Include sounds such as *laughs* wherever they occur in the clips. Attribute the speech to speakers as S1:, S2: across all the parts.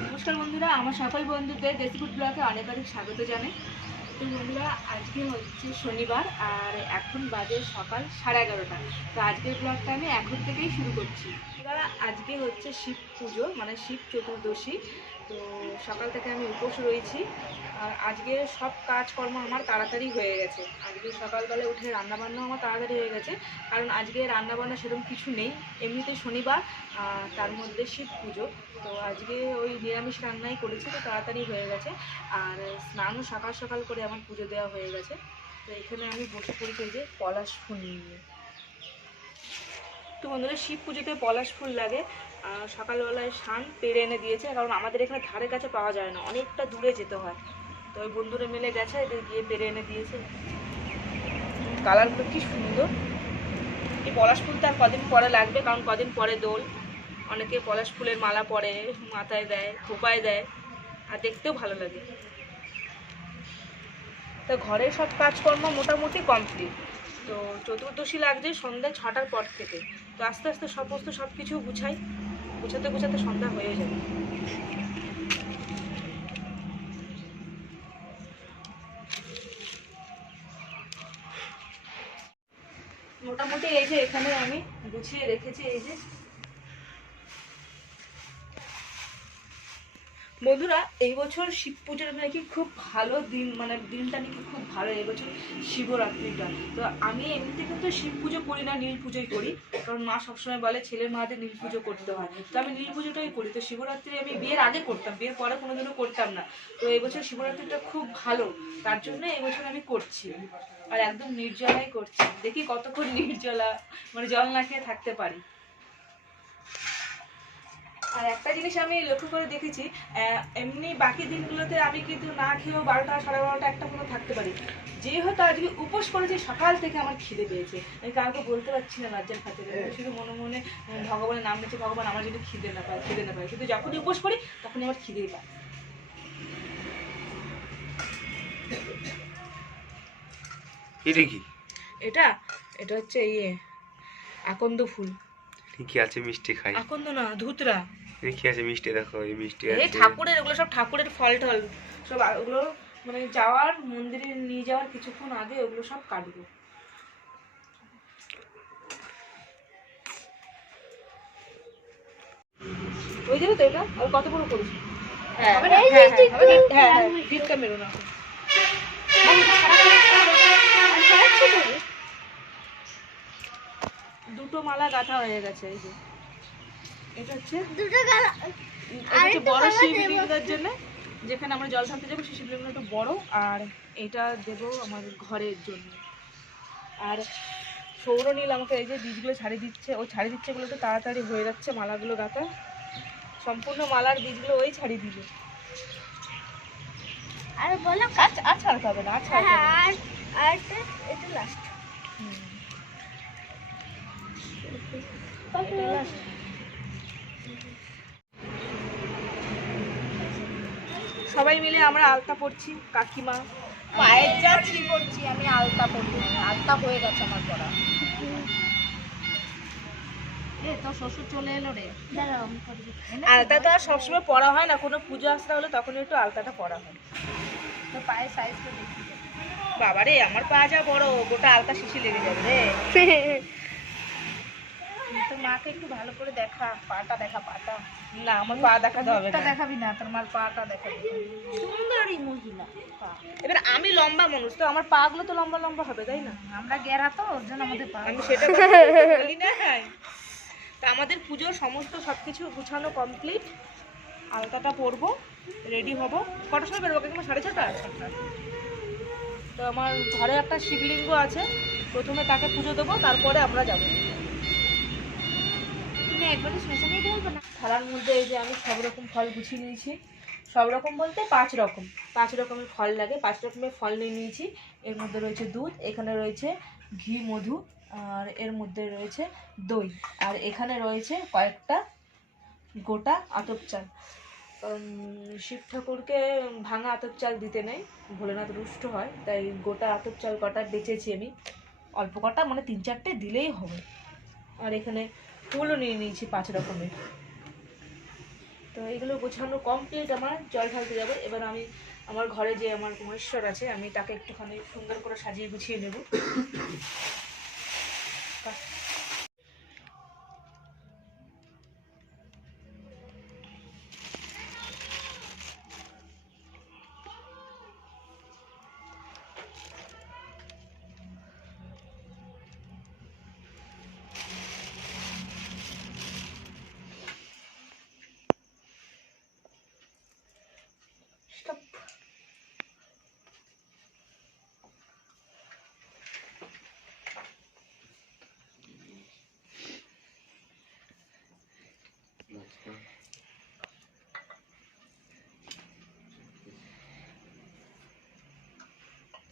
S1: নমস্কার বন্ধুরা আমার সকল বন্ধুদের রেসিপি ব্লগে অনেক অনেক স্বাগত জানাই। তো বন্ধুরা আজকে হচ্ছে শনিবার আর এখন বাজে সকাল সাড়ে এগারোটা। তো আজকের ব্লগটা আমি এখন থেকেই শুরু করছি। আজকে হচ্ছে শিব পুজো মানে শিব চতুর্দশী। তো সকাল থেকে আমি উপোস রয়েছি। আর আজকে সব কাজকর্ম আমার তাড়াতাড়ি হয়ে গেছে। আজকে সকালবেলা উঠে রান্নাবান্না আমার তাড়াতাড়ি হয়ে গেছে। কারণ আজকে রান্নাবান্না সেরকম কিছু নেই। এমনিতে শনিবার তার মধ্যে শিব পুজো। তো আজকে ওই নিরামিষ রান্নাই করেছি, তো তাড়াতাড়ি হয়ে গেছে। আর স্নানও সকাল সকাল করে আমার পুজো দেওয়া হয়ে গেছে। তো এখানে আমি বসে পড়েছি যে পলাশ ফুল নিয়ে। তো বন্ধুরা, শিব পুজোতে পলাশ ফুল লাগে। সকালবেলায় শান পেরে এনে দিয়েছে, কারণ আমাদের এখানে ধারে কাছে পাওয়া যায় না, অনেকটা দূরে যেতে হয়। তো ওই বন্ধুরা মিলে গেছে, এদের গিয়ে পেরে এনে দিয়েছে। কালারগুলো কি সুন্দর। এই পলাশ ফুলটা আর কদিন পরে লাগবে, কারণ কদিন পরে দোল। অনেকে পলাশ ফুলের মালা পরে, মাথায় দেয়, খোপায় দেয়, আর দেখতেও ভালো লাগে। তো ঘরের সব কাজকর্ম মোটামুটি কমপ্লিট তো চতুর্দশী লাগছে সন্ধ্যা ছটার পর থেকে। তো আস্তে আস্তে সমস্ত সব কিছু গুছাই। গুছাতে গুছাতে সন্ধ্যা হয়ে যাবে। মোটামুটি এই যে এখানে আমি গুছিয়ে রেখেছি, এই যে বন্ধুরা, এই বছর শিব পুজোর নাকি খুব ভালো দিন মানে দিনটা নাকি খুব ভালো, এই বছর শিবরাত্রিটা। তো আমি এমনিতে কিন্তু শিব পুজো করি না, নীল পুজোই করি, কারণ মা সবসময় বলে ছেলের মাদের নীল পুজো করতে হয়। তো আমি নীল পুজোটাই করি। তো শিবরাত্রি আমি বিয়ের আগে করতাম, বিয়ের পরে কোনোদিনও করতাম না। তো এই বছর শিবরাত্রিটা খুব ভালো, তার জন্য এই বছর আমি করছি। আর একদম নির্জলাই করছি। দেখি কতক্ষণ নির্জলা মানে জল না খেয়ে থাকতে পারি। আর একটা জিনিস আমি লক্ষ্য করে দেখেছি এমনি বাকি দিনগুলোতে আমি কিন্তু না খেয়েও বারোটা সাড়ে বারোটা একটা মতো থাকতে পারি। যেহেতু আজকে উপোস করেছি সকাল থেকে আমার খিদে পেয়েছে। আমি কাউকে বলতে পারছি না লজ্জার আমি শুধু মনে মনে ভগবানের নাম নিচ্ছে ভগবান আমার যদি খিদে না পায় খিদে না পায়। কিন্তু যখনই উপোস করি তখনই আমার খিদেই পায়।
S2: এটা কি?
S1: এটা এটা হচ্ছে ইয়ে আকন্দ ফুল।
S2: কি আছে মিষ্টি খাই
S1: আকন্দ না ধুতরা
S2: এই কি আছে মিষ্টি দেখো এই মিষ্টি
S1: এই ঠাকুরের ওগুলো সব ঠাকুরের ফল টল সব ওগুলো মানে যাওয়ার মন্দিরে নিয়ে যাওয়ার কিছুক্ষণ আগে ওগুলো সব কাটবো ওই যাবে তো এটা আর কত বড় করিস হ্যাঁ হ্যাঁ হ্যাঁ হ্যাঁ হ্যাঁ মেরো না দুটো মালা গাঁথা হয়ে গেছে এই যে। এটা হচ্ছে
S3: দুটো গালা
S1: এটা বড় শিবলিঙ্গের জন্য যেখানে আমরা জল ঢালতে যাব সেই শিবলিঙ্গটা একটু বড় আর এটা দেব আমার ঘরের জন্য। আর সৌরনীল আমাকে এই যে বীজগুলো ছাড়িয়ে দিচ্ছে ও ছাড়িয়ে দিচ্ছে এগুলো একটু তাড়াতাড়ি হয়ে যাচ্ছে মালাগুলো গাঁথা। সম্পূর্ণ মালার বীজগুলো ওই ছাড়িয়ে দিবে
S3: আর বলো
S1: আর ছাড়াতে হবে না আর ছাড়াতে
S3: হ্যাঁ আর আর এটা লাস্ট
S1: হুম। এটা last। সবাই মিলে আমরা আলতা পড়ছি কাকিমা।
S3: পায়ের যাচ্ছি করছি আমি আলতা পরবো। আলতা হয়ে গেছে আমার পড়া।
S1: আলতা তো আর সবসময় পড়া হয় না কোনো পুজো আসতে হলে তখন একটু আলতাটা পড়া হয়।
S3: তোর পায়ের সাইজটা দেখি।
S1: বাবারে আমার পা যা বড় গোটা আলতা শিশি লেগে যাবে রে। *laughs*
S3: মাকে একটু ভালো করে দেখা পাটা দেখা পাটা।
S1: না আমার পা দেখাতে হবে
S3: মুখটা
S1: না।
S3: দেখাবি না তোর মার পাটা দেখাবি সুন্দরী মহিলা। পা।
S1: এবার আমি লম্বা মানুষ তো আমার পা গুলো তো লম্বা লম্বা হবে তাই না?
S3: আমরা গেরা তো ওর জন্য আমাদের পা।
S1: আমি সেটা বলি না। তা আমাদের পুজোর সমস্ত সবকিছু গুছানো কমপ্লিট আলতাটা পরবো রেডি হব। কটার সময় বেরোবো? কিন্তু সাড়ে ছটা? তো আমার ঘরে একটা শিবলিঙ্গ আছে। প্রথমে তাকে পুজো দেবো তারপরে আমরা যাব। থালার মধ্যে এই যে আমি সব রকম ফল গুছিয়ে নিয়েছি। সব রকম বলতে পাঁচ রকম। পাঁচ রকমের ফল লাগে, পাঁচ রকমের ফল নিয়ে নিয়েছি। এর মধ্যে রয়েছে দুধ, এখানে রয়েছে ঘি, মধু, আর এর মধ্যে রয়েছে দই। আর এখানে রয়েছে কয়েকটা গোটা আতপ চাল। শিব ঠাকুরকে ভাঙা আতপ চাল দিতে নেই, ভোলেনাথ রুষ্ট হয়, তাই গোটা আতপ চাল কটা বেচেছি আমি। অল্প কটা মানে তিন চারটে দিলেই হবে। আর এখানে ফুলও নিয়ে নিয়েছি পাঁচ রকমের। তো এগুলো গোছানো কমপ্লিট আমার, জল ঢালতে যাব। এবার আমি আমার ঘরে যে আমার মহেশ্বর আছে, আমি তাকে একটুখানি সুন্দর করে সাজিয়ে গুছিয়ে নেব।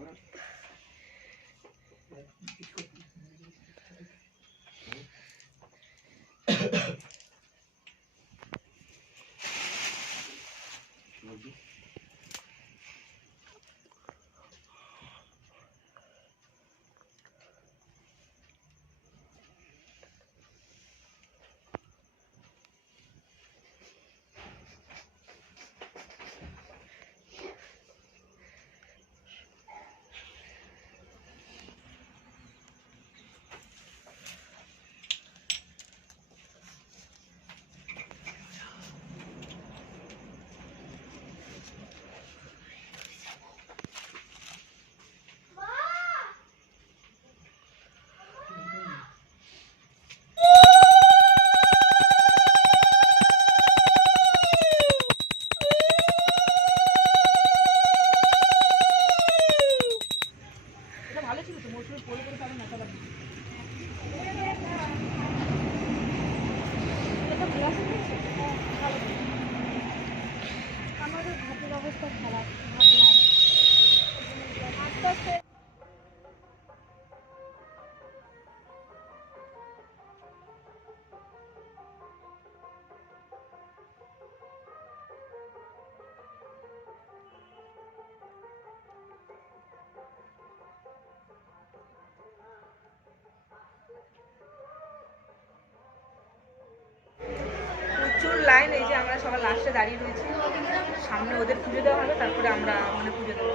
S1: এটা লাইন এই যে আমরা সবার লাস্টে দাঁড়িয়ে রয়েছি। সামনে ওদের পুজো দেওয়া হবে, তারপরে আমরা মানে পুজো দেবো।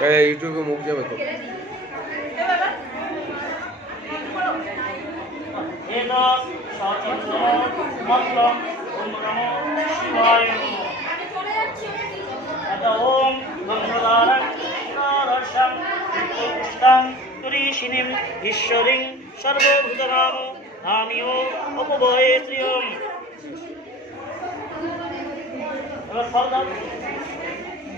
S2: ইউটিউবে মুখ যাবে তো
S4: ঈশ্বরীং সর্বভূতরাম আমিও অপভয়ে শ্রী হম এবার ফল দাও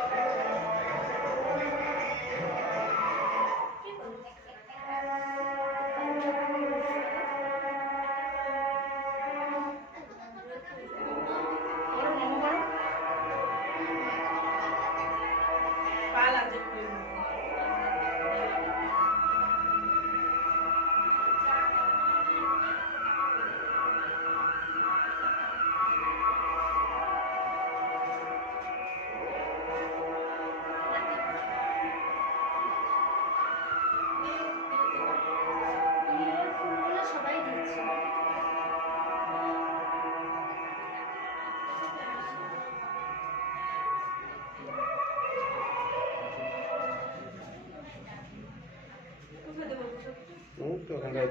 S4: ও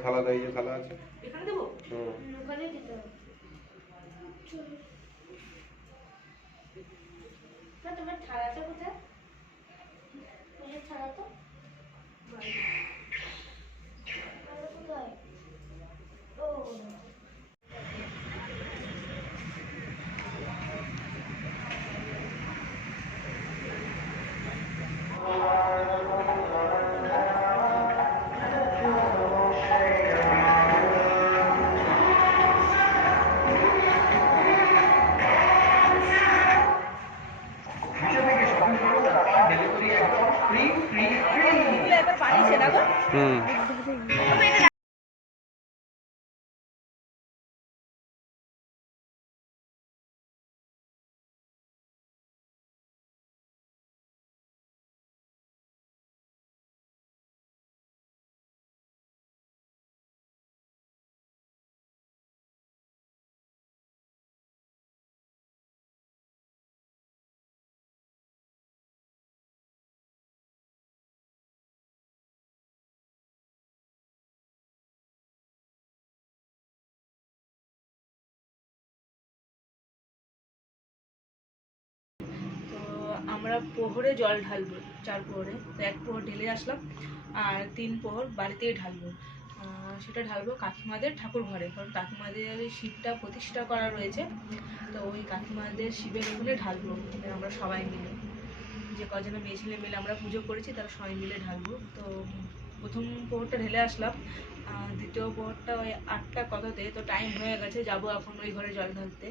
S2: তো ওখানটায় যে খালা আছে।
S1: এবার পানি ছেড়া গো
S2: হুম
S1: আমরা প্রহরে জল ঢালবো, চার প্রহরে। তো এক প্রহর ঢেলে আসলাম, আর তিন প্রহর বাড়িতেই ঢালবো। সেটা ঢালবো কাকিমাদের ঠাকুর ঘরে, কারণ কাকিমাদের শিবটা প্রতিষ্ঠা করা রয়েছে। তো ওই কাকিমাদের শিবের ওখানে ঢালবো আমরা সবাই মিলে। যে কজনে মেয়ে ছেলে মিলে আমরা পুজো করেছি, তারা সবাই মিলে ঢালবো। তো প্রথম প্রহরটা ঢেলে আসলাম দ্বিতীয় প্রহরটা ওই আটটা কততে, তো টাইম হয়ে গেছে, যাব এখন ওই ঘরে জল ঢালতে।